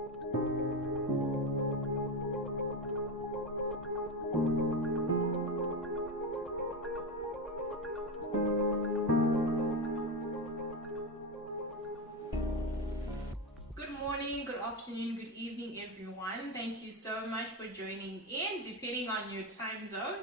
Good morning, good afternoon, good evening, everyone. Thank you so much for joining in, depending on your time zone.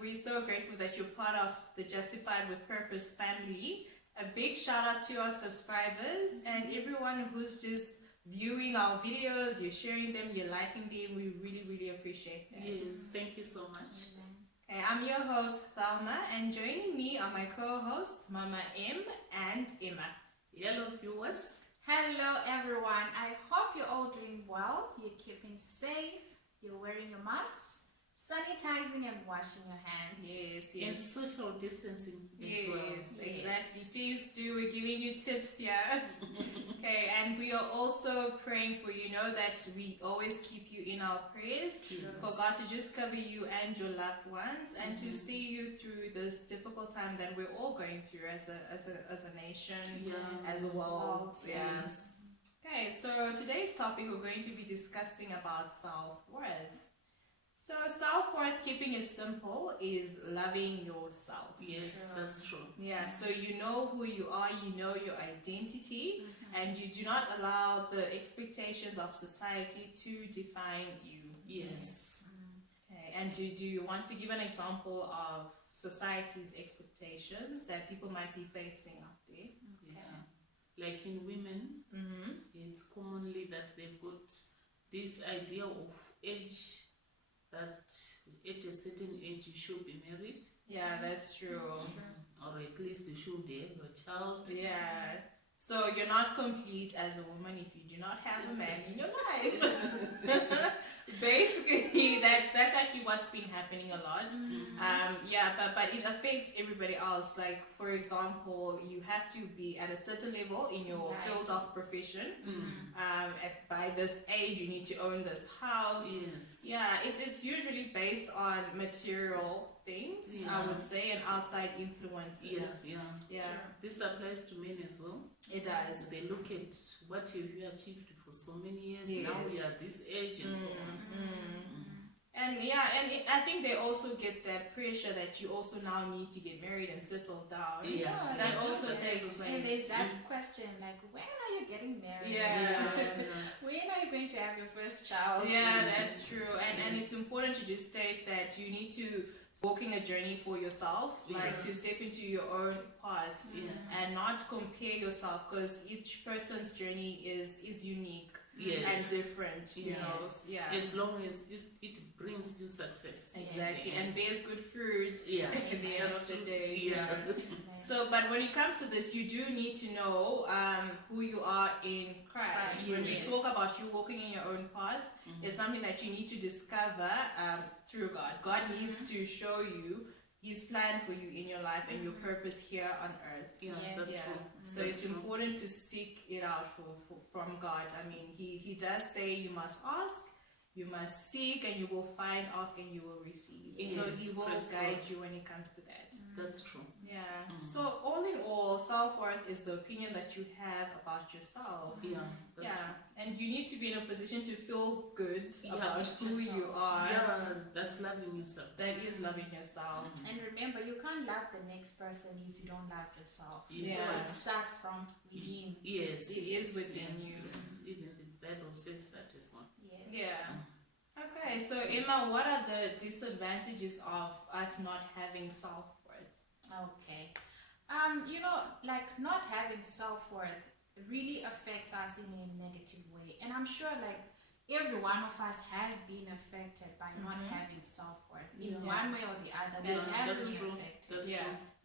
We're so grateful that you're part of the Justified with Purpose family. A big shout out to our subscribers and everyone who's just viewing our videos. You're sharing them, you're liking them. We really, really appreciate that. Yes, thank you so much. Okay, I'm your host, Thelma, and joining me are my co-hosts, Mama M and Emma. Hello, viewers. Hello everyone, I hope you're all doing well, you're keeping safe, you're wearing your masks, sanitizing and washing your hands. Yes. And social distancing as well. Yes, exactly. Please do, we're giving you tips here. Okay, and we are also praying for you. Know that we always keep you in our prayers. Yes. For God to just cover you and your loved ones and to see you through this difficult time that we're all going through as a nation, as a world. Yes. Okay, so today's topic we're going to be discussing about self-worth. So self-worth, keeping it simple, is loving yourself. Yes, that's true. Yeah, so you know who you are, you know your identity, and you do not allow the expectations of society to define you. Yes. Okay, and do you want to give an example of society's expectations that people might be facing out there? Yeah. Like in women, it's commonly that they've got this idea of age, that at a certain age you should be married. Yeah, that's true. Or at least you should have a child. Yeah. So you're not complete as a woman if you do not have a man in your life. Basically, that's actually what's been happening a lot. But it affects everybody else. Like, for example, you have to be at a certain level in your field of profession. By this age, you need to own this house. Yes. Yeah, it's usually based on material things, I would say, and outside influences. Yes, yeah. Sure. This applies to men as well. It does. They look at what you achieved for so many years. Yes. Now we are this age and so on. And I think they also get that pressure that you also now need to get married and settle down. That also takes place. And there's that question, like, when are you getting married? When are you going to have your first child? Yeah, that's true. And it's important to just state that you need to walking a journey for yourself, like to step into your own path and not compare yourself, because each person's journey is unique and different, you know. As long as it brings you success. Exactly. And bears good fruits at the end of the day. So, but when it comes to this, you do need to know who you are in Christ. When you talk about you walking in your own path, it's something that you need to discover through God. God needs to show you His plan for you in your life and your purpose here on earth. So it's important to seek it out from God. I mean, He does say you must ask, you must seek, and you will find, ask, and you will receive. So He will guide you when it comes to that. That's true. So all in all, self-worth is the opinion that you have about yourself. And you need to be in a position to feel good about who you are. That's loving yourself. That is loving yourself. And remember, you can't love the next person if you don't love yourself. Yeah. So it starts from within. Yes. It is within you. Yes. Even the Bible says that as well. Okay, so Emma, what are the disadvantages of us not having self-worth? Okay. Like not having self-worth really affects us in a negative way. And I'm sure like every one of us has been affected by not having self-worth. In one way or the other, we have been affected.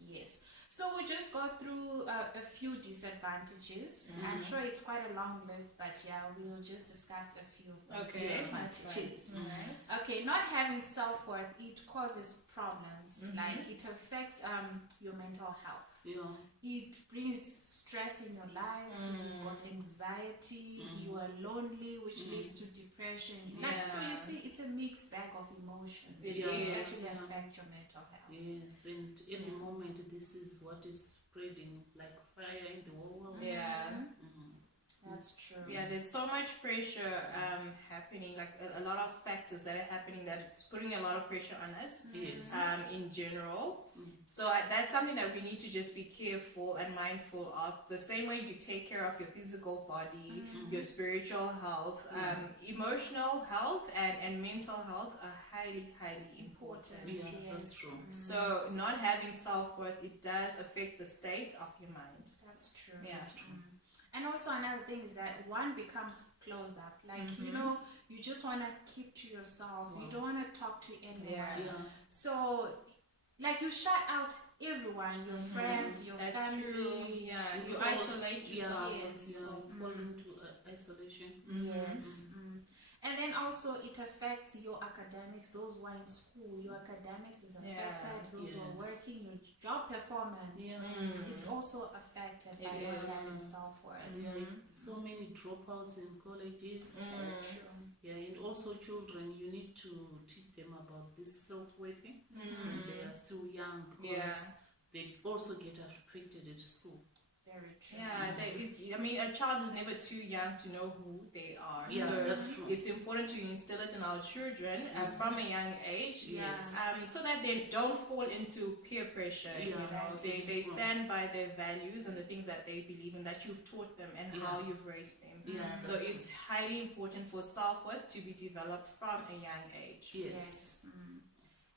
Yes. So we just got through a few disadvantages. I'm sure it's quite a long list, but we'll just discuss a few of those disadvantages. Okay, not having self-worth, it causes problems. Like it affects your mental health. It brings stress in your life. You've got anxiety. You are lonely, which leads to depression. So you see, it's a mixed bag of emotions. It actually affect your mental health. Yes, and at the moment, this is what is spreading like fire in the whole world. Yeah. That's true. Yeah, there's so much pressure happening, like a lot of factors that are happening that it's putting a lot of pressure on us Yes. in general. So that's something that we need to just be careful and mindful of. The same way you take care of your physical body, your spiritual health, emotional health, and mental health are highly, highly important. Yeah, that's true. So not having self-worth, it does affect the state of your mind. That's true. Yeah. That's true. And also another thing is that one becomes closed up. Like, you know, you just want to keep to yourself. You don't want to talk to anyone. Yeah. So, like, you shut out everyone, your friends, your That's family. true. Yeah, you fall- isolate yourself. Yes. Fall into isolation. Yes. And then also it affects your academics, those who are in school, your academics is affected, those who are working, your job performance, it's also affected by not having self-worth. So many dropouts in colleges. Yeah, and also children, you need to teach them about this self-worth when they are still young, because they also get affected at school. Very true. Yeah, I mean, a child is never too young to know who they are. Yeah, so that's true. it's important to instill it in our children from a young age. Yes. So that they don't fall into peer pressure. You know, Exactly. they stand by their values and the things that they believe in, that you've taught them and how you've raised them. Yeah, So that's it's highly important for self-worth to be developed from a young age. Yes.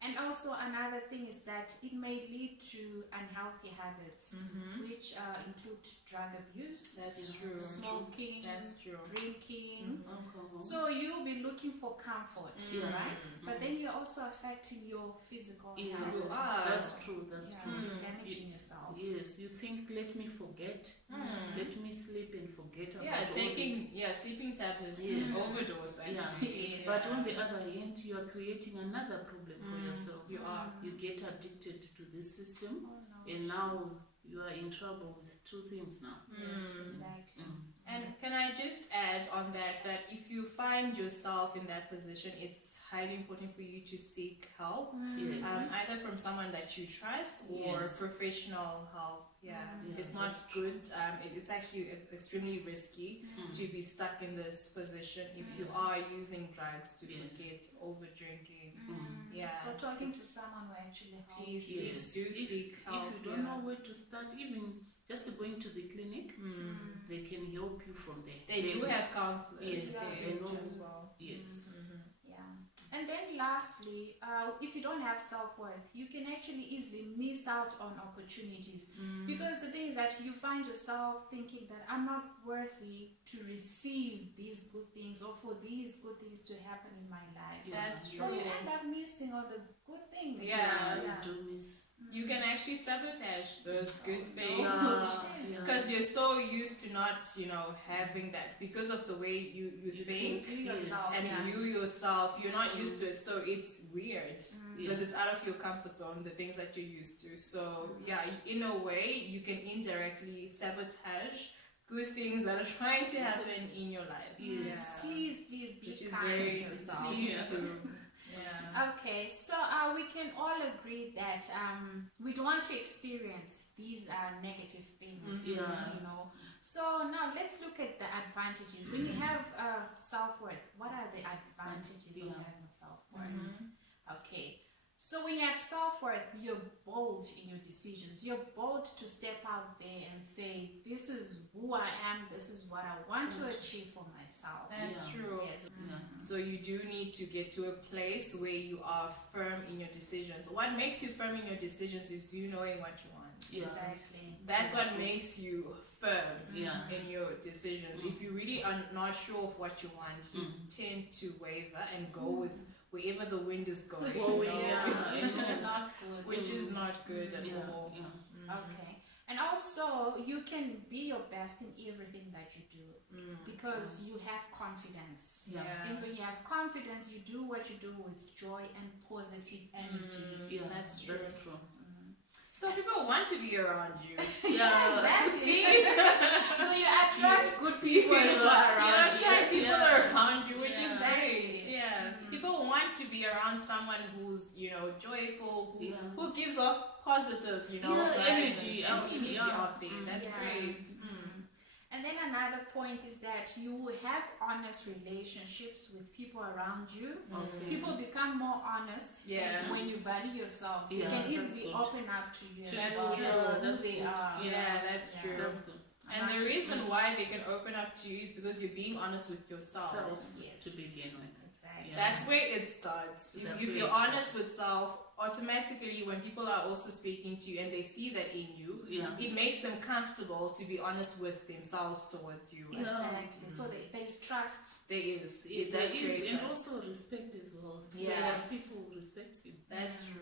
And also another thing is that it may lead to unhealthy habits, which include drug abuse, That's true. smoking, That's true. drinking. Alcohol. So you'll be looking for comfort, Yeah. right? But then you're also affecting your physical Yes, health. that's true. That's Yeah, true. you're damaging yourself. Yes, you think, let me forget, let me sleep and forget about Yeah, all taking this. sleeping tablets, Yes. overdose. Actually. Yes. But on the other hand, you are creating another problem for yourself. You are. You get addicted to this system, Oh, no. and now you are in trouble with two things now. Yes, exactly. And can I just add on that if you find yourself in that position, it's highly important for you to seek help, Yes. either from someone that you trust or Yes. professional help. Yeah, Yeah, it's not that's good. It's actually extremely risky to be stuck in this position if you are using drugs to forget, over drinking. Yeah. So talking to someone will actually help. Please Yes. do If- seek help. If you don't know where to start, even just going to the clinic, they can help you from there. They do have counselors. Yes, They they do know. as well. Yes. Yeah. And then lastly, if you don't have self-worth, you can actually easily miss out on opportunities. Because the thing is that you find yourself thinking that I'm not worthy to receive these good things or for these good things to happen in my life. Yeah. That's So true. you end up missing all the good things. Yeah. You do miss. You can actually sabotage those good things. Yeah. Because you're so used to not, having that, because of the way you think You yourself. and yeah. you yourself, you're not used to it, so it's weird because it's out of your comfort zone, the things that you're used to. So in a way, you can indirectly sabotage good things that are trying to happen in your life. Yes. Please be Which is kind very to yourself. please do. Yeah. Okay, so we can all agree that we don't want to experience these negative things, Yeah. So now let's look at the advantages. When you have self-worth, what are the advantages of having self-worth? Okay, so when you have self-worth, you're bold in your decisions. You're bold to step out there and say, this is who I am, this is what I want to achieve for myself. That's true. Yes. So you do need to get to a place where you are firm in your decisions. What makes you firm in your decisions is you knowing what you want. Yeah. Exactly. That's what makes you firm Yeah. in your decisions. If you really are not sure of what you want, you tend to waver and go with wherever the wind is going. Oh, you know? yeah. Which is not good. Which is not good at all. Okay. And also, you can be your best in everything that you do because you have confidence. Yeah. And when you have confidence, you do what you do with joy and positive energy. Yeah, That's true. That's true. So people want to be around you. Yeah. Exactly. See? So you attract good people as well around You attract you. people around you, which is Exactly. great. Yeah. People want to be around someone who's, joyful, who gives off positive, Yeah, vibes energy and out, energy yeah. out there. That's Yeah. great. And then another point is that you will have honest relationships with people around you. Okay. People become more honest when you value yourself. Yeah, they can that's easily good. open up to you. That's about true. who That's they good. are. Yeah, that's true. That's good. And the reason why they can open up to you is because you're being honest with yourself. Self Yes. to begin with. Exactly. Yeah. That's where it starts. That's If where you're it honest starts. with self, automatically when people are also speaking to you and they see that in you, it makes them comfortable to be honest with themselves towards you. Yeah. Exactly. So there's trust. There is. It There does is, create and trust. also respect as well. Yes. There are people who respect you. That's true.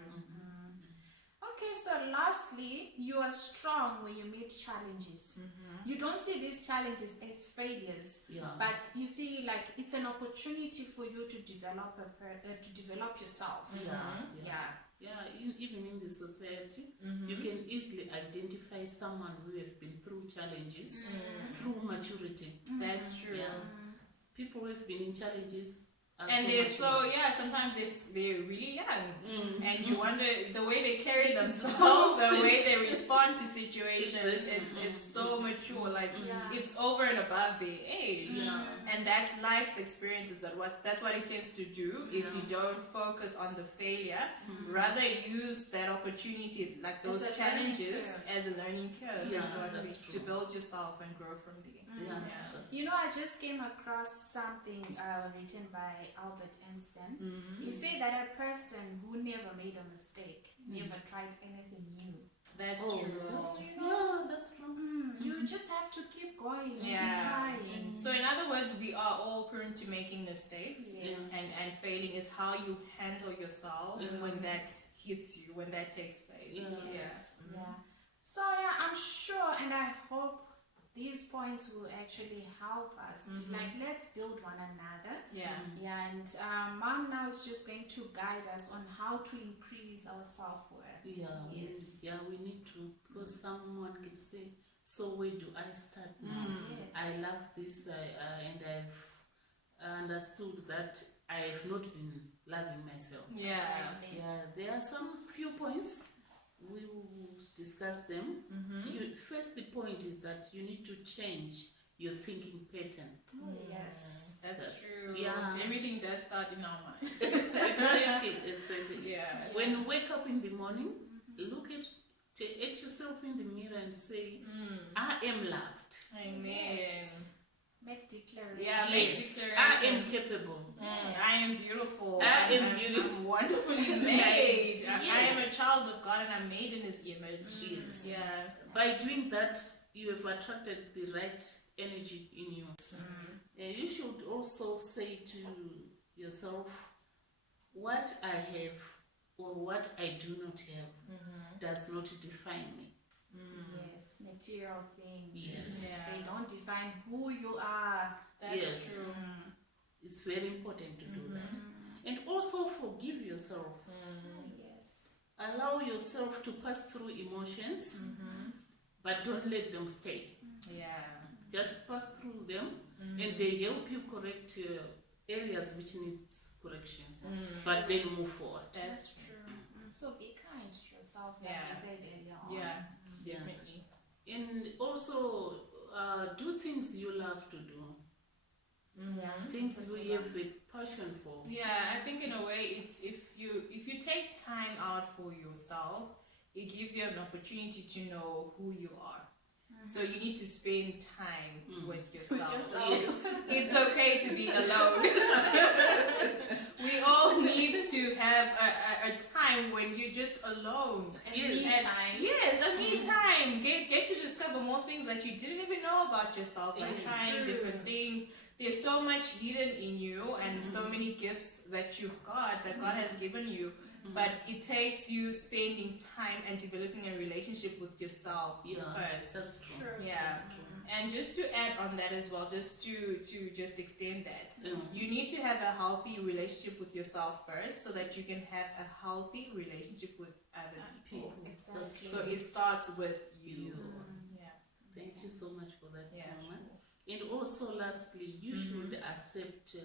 Okay, so lastly, you are strong when you meet challenges. You don't see these challenges as failures, Yeah. but you see like it's an opportunity for you to develop to develop yourself. Even in the society, you can easily identify someone who have been through challenges through maturity. That's true. Yeah. People who have been in challenges are And so they're so, mature. sometimes they're really young. And you wonder the way they carry So themselves, the simple. way they respond to situations, Exactly. it's so mature, like Yeah. it's over and above their age. Yeah. And that's life's experiences, that's what it tends to do if you don't focus on the failure, rather use that opportunity, like those As a learning challenges, curve. as a learning curve, Yeah, exactly, that's to true. build yourself and grow from there. Yeah. Yeah. That's You know, I just came across something written by Albert Einstein. He said that a person who never made a mistake never tried anything new. That's Oh, true. that's- So, you know, yeah, that's true. you just have to keep going, Yeah. keep trying. So in other words, we are all prone to making mistakes Yes. and failing. It's how you handle yourself when that hits you, when that takes place. Yeah. Yes. Yeah. So yeah, I'm sure and I hope these points will actually help us. Like, let's build one another. Yeah. Yeah, and Mom now is just going to guide us on how to increase our self-worth. Yeah, Yes. we need to, because someone can say, so where do I start now? Yes. I love this, and I've understood that I have not been loving myself. Yeah. Exactly. Yeah, there are some few points. We will discuss them. First, the point is that you need to change your thinking pattern. Oh, yes. That's true. Yeah. Everything does start in our mind. Exactly. Yeah. When you wake up in the morning, look at yourself in the mirror and say, I am loved. Amen. Yes. Make declarations. Yeah, make Yes, I am declarations. capable. I am beautiful. I am beautiful. I'm wonderfully made. Yes. I am a child of God and I'm made in His image. Yes. Yeah. By doing that, you have attracted the right energy in you. You should also say to yourself, what I have or what I do not have does not define me. Yes, material things. Yes. Yeah. They don't define who you are. That's Yes. true. It's very important to do that. And also forgive yourself. Yes. Allow yourself to pass through emotions, but don't let them stay. Yeah. Just pass through them, and they help you correct areas which needs correction. But then move forward. That's true. So be kind to yourself, like Yeah. I said earlier on. Yeah. Yeah. Definitely. And also do things you love to do. Things you have a passion for. Yeah, I think in a way it's if you take time out for yourself, it gives you an opportunity to know who you are. So you need to spend time with yourself. Yes. It's okay to be alone. We all need to have a time when you're just alone. Yes. Yes, a me time. Get to discover more things that you didn't even know about yourself, like Yes. trying different things. There's so much hidden in you and so many gifts that you've got that God has given you. But it takes you spending time and developing a relationship with yourself first. That's true. Yeah. That's true. And just to add on that as well, just to just extend that, Yeah. you need to have a healthy relationship with yourself first so that you can have a healthy relationship with other people. Exactly. That's So it starts with you. Yeah. Thank you so much for that, Yeah. Mama. And also, lastly, you should accept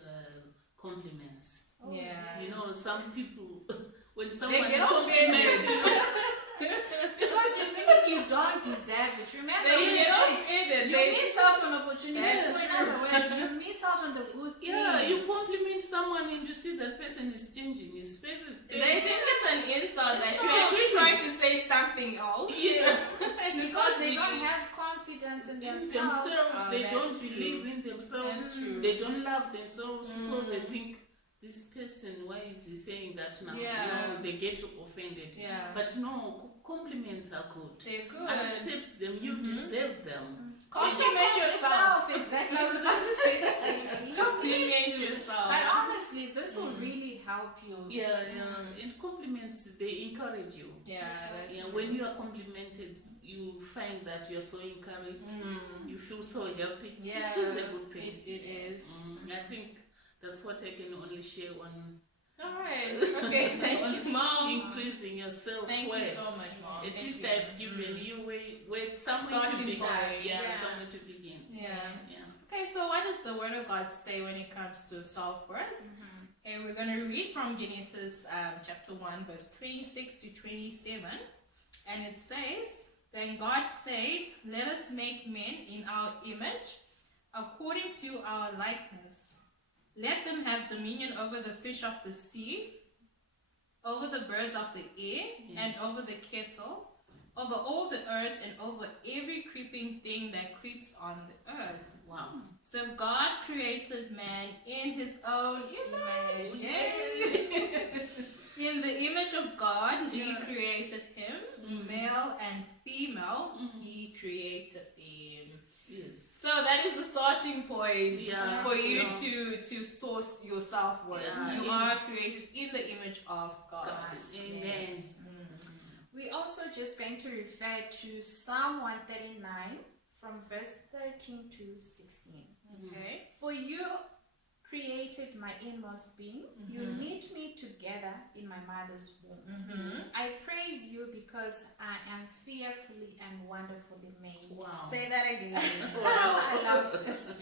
compliments. Oh, Yeah. You know, some people, when They someone get compliments, offended. Because you think you don't deserve it. Remember, They we get said You miss out on opportunities. Yes. So in other words, you miss out on the good things. Yeah, you compliment someone and you see that person is changing. His face is changing. They think it's an insult that you actually trying to say something else. Yes. Because they don't have confidence in themselves. Oh, they that's don't true. believe in themselves. That's true. They don't love themselves. So they think, this person, why is he saying that now? Yeah. They get offended. Yeah. But no, compliments are good. They're good. Accept them. You deserve them. Compliment yourself. Exactly. I was about to say the same thing. Compliment yourself. But honestly, this will really help you. Yeah. And compliments, they encourage you. Yeah, that's Yeah, true. when you are complimented, you find that you're so encouraged. You feel so happy. Yeah, It is a good thing. it is. I think that's what I can only share on Alright, okay, thank you, Mom. increasing yourself. Thank you so much, Mom. At Thank least you. I've given you where somewhere to Starting begin. point, Yeah, yeah. somewhere to begin. Yes. Okay, so what does the Word of God say when it comes to self-worth? And we're going to read from Genesis chapter 1, verse 26 to 27. And it says, Then God said, Let us make men in our image, according to our likeness. Let them have dominion over the fish of the sea, over the birds of the air, and over the cattle, over all the earth, and over every creeping thing that creeps on the earth. Wow. So God created man in his own image. In the image of God, he created him, male and female, he created them. Yes. So that is the starting point Yeah, for you yeah. to source your self-worth. Yeah. You are created in the image of God. Amen. Yes. We're also just going to refer to Psalm 139 from verse 13 to 16. Okay. For you created my inmost being. You knit me together in my mother's womb. I praise you because I am fearfully and wonderfully made. Wow. Say that again. Wow. I love this.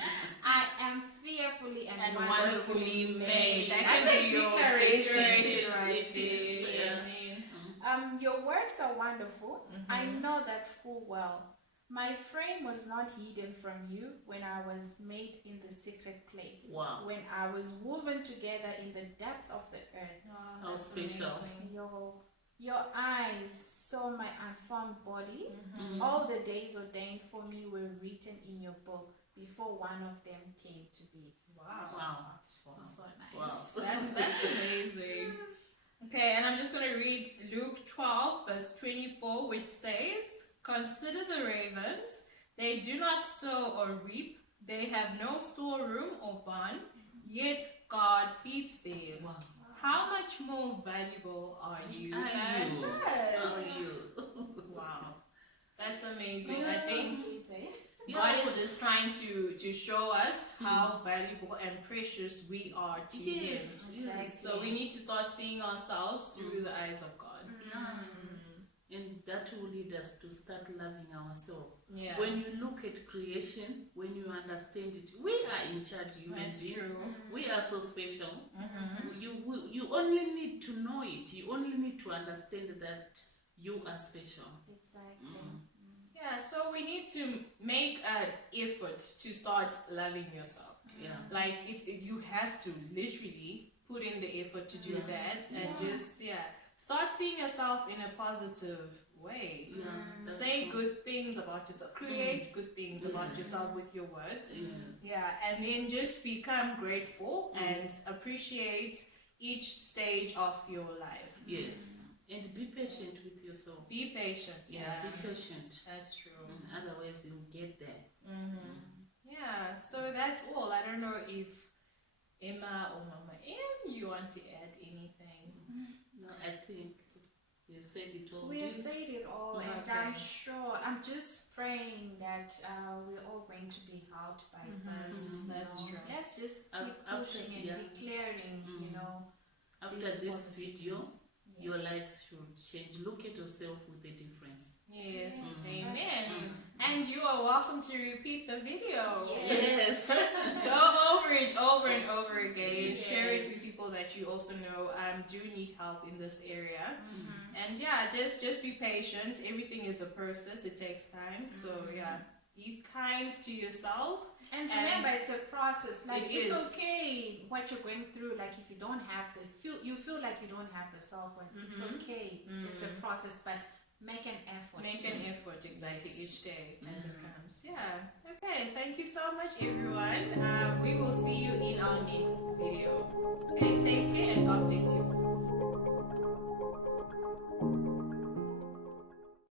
I am fearfully and wonderfully made. That's can a be your declaration. declaration right It is, there. yes. Your works are wonderful. I know that full well. My frame was not hidden from you when I was made in the secret place. Wow. When I was woven together in the depths of the earth. Oh, How that's special. amazing. Your eyes saw my unformed body. All the days ordained for me were written in your book before one of them came to be. Wow. Wow. So nice. Wow. That's amazing. Okay, and I'm just going to read Luke 12, verse 24, which says, Consider the ravens. They do not sow or reap. They have no storeroom or barn, yet God feeds them. Wow. How much more valuable are you? Are you? Are you? Wow. That's amazing. Oh, I so think sweet, eh? God is just trying to show us how valuable and precious we are to Yes, Him. exactly. So we need to start seeing ourselves through the eyes of God. And that will lead us to start loving ourselves. Yes. When you look at creation, when you understand it, we are in charge, human That's beings. true. We are so special. You only need to know it. You only need to understand that you are special. Exactly. Yeah, so we need to make an effort to start loving yourself. Yeah. Like you have to literally put in the effort to do that and just start seeing yourself in a positive way. Yeah. that's Say true. good things about yourself. Create good things about Yes. yourself with your words. Yes. Yeah, and then just become grateful and appreciate each stage of your life. Yes. And be patient with yourself. Be patient. Yeah. Be patient. That's true. Otherwise, you'll get there. Yeah, so that's all. I don't know if Emma or Mama M, you want to add anything? No, I think we've said it all. We have said it all, and Okay. I'm sure, I'm just praying that we're all going to be helped by this. That's you know. true. Let's just keep After- pushing and declaring, After these this positive video, things. your Yes. lives should change. Look at yourself with a difference. Yes, Yes, amen. that's true. And you are welcome to repeat the video. Yes. Go over it over and over again. Yes. Share it with people that you also know do need help in this area. And yeah, just be patient. Everything is a process. It takes time. So yeah, Be kind to yourself. And remember, it's a process. Like, it's is. okay what you're going through. Like, if you don't have you feel like you don't have the self-worth. It's okay. It's a process, but make an effort. Make an effort, exactly, each day as it comes. Yeah. Okay, thank you so much, everyone. We will see you in our next video. Okay, take care and God bless you.